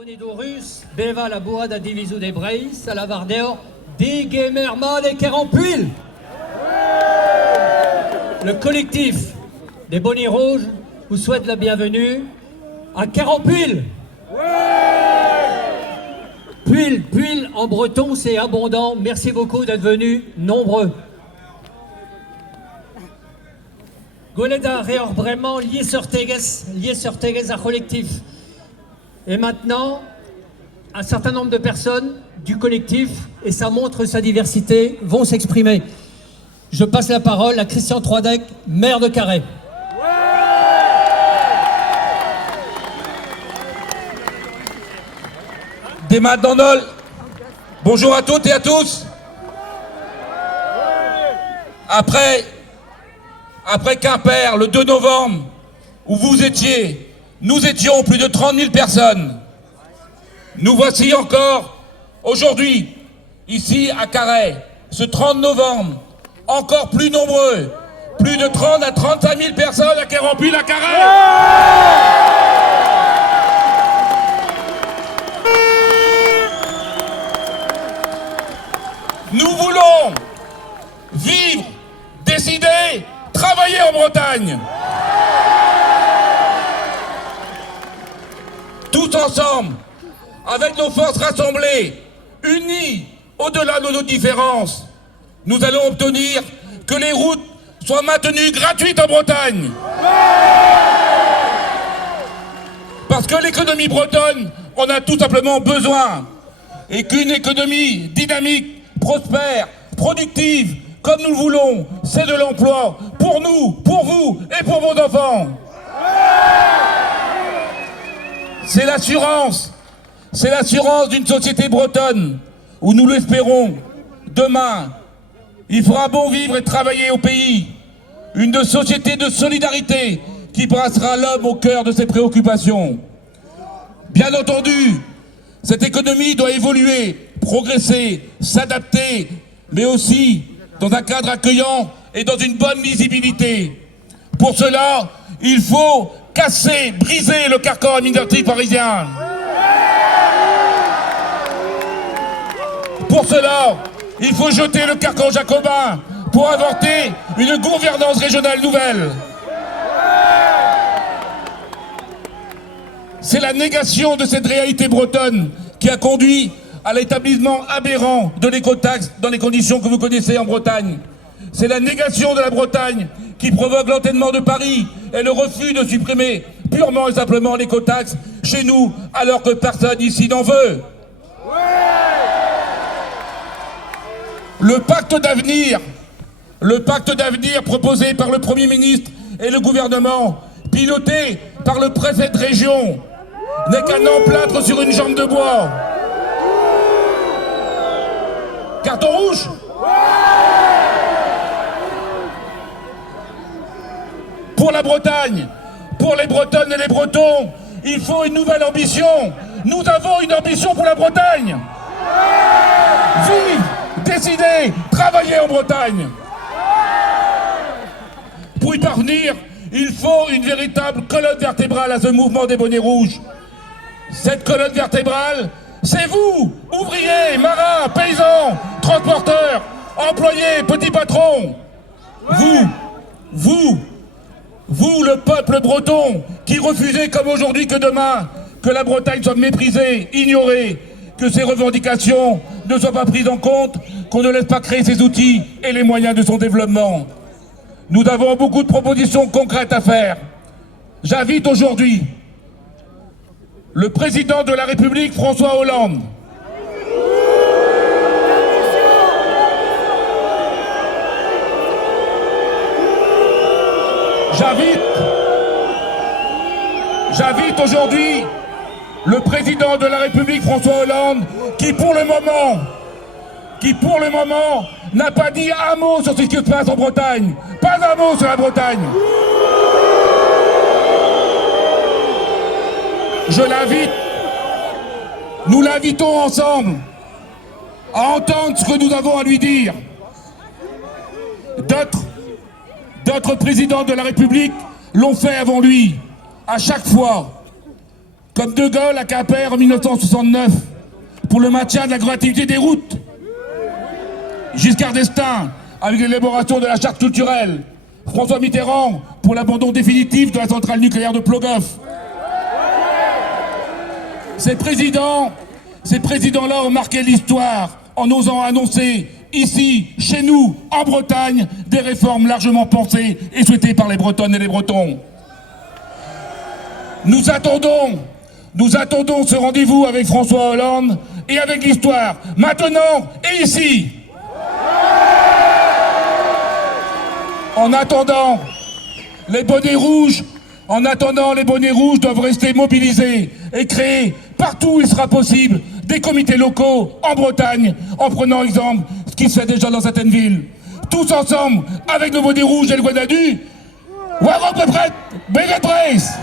Bonidorus, Beva la boa da diviso de Breis, à la Vardeo, des Gemerman et Kerampuil. Le collectif des Bonnets Rouges vous souhaite la bienvenue à Kerampuil. Puil en breton, c'est abondant. Merci beaucoup d'être venus nombreux. Goleda Réor vraiment lié sur Tegues à collectif. Et maintenant, un certain nombre de personnes du collectif, et ça montre sa diversité, vont s'exprimer. Je passe la parole à Christian Troidec, maire de Carhaix. Des Madonnol, bonjour à toutes et à tous. Après Quimper, le 2 novembre, où vous étiez, nous étions plus de 30 000 personnes. Nous voici encore, aujourd'hui, ici à Carhaix, ce 30 novembre, encore plus nombreux, plus de 30 à 35 000 personnes à Kerampuil, à Carhaix. Nous voulons vivre, décider, travailler en Bretagne. Tous ensemble, avec nos forces rassemblées, unies au-delà de nos différences, nous allons obtenir que les routes soient maintenues gratuites en Bretagne. Parce que l'économie bretonne en a tout simplement besoin. Et qu'une économie dynamique, prospère, productive, comme nous le voulons, c'est de l'emploi pour nous, pour vous et pour vos enfants. C'est l'assurance d'une société bretonne où nous l'espérons, demain, il fera bon vivre et travailler au pays. Une société de solidarité qui brassera l'homme au cœur de ses préoccupations. Bien entendu, cette économie doit évoluer, progresser, s'adapter, mais aussi dans un cadre accueillant et dans une bonne lisibilité. Pour cela, il faut casser, briser le carcan administratif parisien. Pour cela, il faut jeter le carcan jacobin pour inventer une gouvernance régionale nouvelle. C'est la négation de cette réalité bretonne qui a conduit à l'établissement aberrant de l'écotaxe dans les conditions que vous connaissez en Bretagne. C'est la négation de la Bretagne qui provoque l'entêtement de Paris et le refus de supprimer purement et simplement l'écotaxe chez nous, alors que personne ici n'en veut. Le pacte d'avenir proposé par le Premier ministre et le gouvernement, piloté par le préfet de région, n'est qu'un emplâtre sur une jambe de bois. Carton rouge ? Pour la Bretagne, pour les Bretonnes et les Bretons, il faut une nouvelle ambition. Nous avons une ambition pour la Bretagne. Vivre, décider, travailler en Bretagne. Pour y parvenir, il faut une véritable colonne vertébrale à ce mouvement des bonnets rouges. Cette colonne vertébrale, c'est vous, ouvriers, marins, paysans, transporteurs, employés, petits patrons. Vous, le peuple breton, qui refusez comme aujourd'hui que demain, que la Bretagne soit méprisée, ignorée, que ses revendications ne soient pas prises en compte, qu'on ne laisse pas créer ses outils et les moyens de son développement. Nous avons beaucoup de propositions concrètes à faire. J'invite aujourd'hui le président de la République, François Hollande, J'invite aujourd'hui le président de la République, François Hollande, qui pour le moment n'a pas dit un mot sur ce qui se passe en Bretagne. Pas un mot sur la Bretagne. Je l'invite, nous l'invitons ensemble à entendre ce que nous avons à lui dire. D'autres présidents de la République l'ont fait avant lui. À chaque fois comme De Gaulle à Quimper en 1969, pour le maintien de la gratuité des routes. Giscard d'Estaing, avec l'élaboration de la charte culturelle. François Mitterrand, pour l'abandon définitif de la centrale nucléaire de Plogoff. Ces présidents-là ont marqué l'histoire en osant annoncer, ici, chez nous, en Bretagne, des réformes largement pensées et souhaitées par les Bretonnes et les Bretons. Nous attendons ce rendez-vous avec François Hollande et avec l'histoire, maintenant et ici. En attendant, les bonnets rouges doivent rester mobilisés et créer partout où il sera possible des comités locaux en Bretagne, en prenant exemple ce qui se fait déjà dans certaines villes. Tous ensemble, avec le bonnet rouge et le Guanadu, Warok Bepret, Beget Brace.